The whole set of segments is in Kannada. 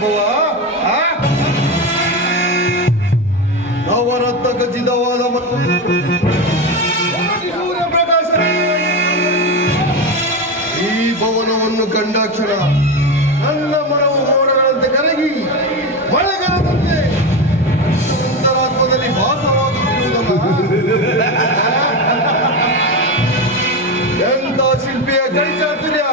ವೈಭವ ನವರತ್ನ ಖಚಿತವಾದ ಸೂರ್ಯ ಪ್ರಕಾಶ ಈ ಭವನವನ್ನು ಕಂಡಾಕ್ಷಣ ನನ್ನ ಮನವು ಮೋಡಗಳಂತೆ ಕರಗಿ ಮಳೆಗಾಲದಂತೆ ಅಂತರಾತ್ಮದಲ್ಲಿ ಭಾಸವಾಗುತ್ತಿರುವುದಲ್ಲ. ಎಂತ ಶಿಲ್ಪಿಯ ಕೈ ಚಾತುರ್ಯ!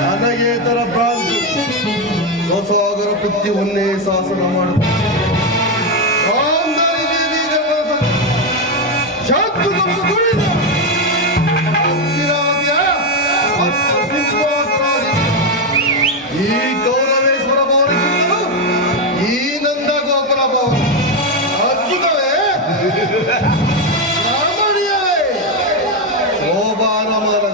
ನನಗೆ ತರ ಭ್ರಾಂತಿ ಹೊಸಾಗರ ಕೃತ್ಯವನ್ನೇ ಶಾಸನ ಮಾಡುತ್ತದೆ. ಈ ಗೌರವೇಶ್ವರ ಭವನಕ್ಕಿಂತಲೂ ಈ ನಂದ ಗೋಪುರ ಭವನ ಅದ್ಭುತವೇ, ರಮಣೀಯವೇ, ಶೋಭಾನಮಾನವೇ.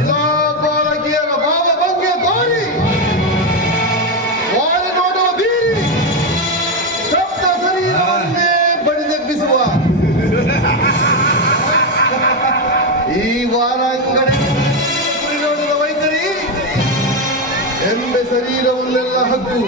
ಶಿಲಾಬಾಲಕಿಯರ ಭಾವಭಂಗ್ಯ ತೋರಿ ವಾರಿ ನೋಡುವ ಬೀರಿ ಸಪ್ತ ಶರೀರವನ್ನೇ ಬಡಿದೆಬ್ಬಿಸುವ ಈ ವಾರಾಂಗಣೆ ಗುರಿ ನೋಡಿದ ವೈಖರಿ ಎಮ್ಮೆ ಶರೀರವನ್ನೆಲ್ಲ ಹಕ್ಕು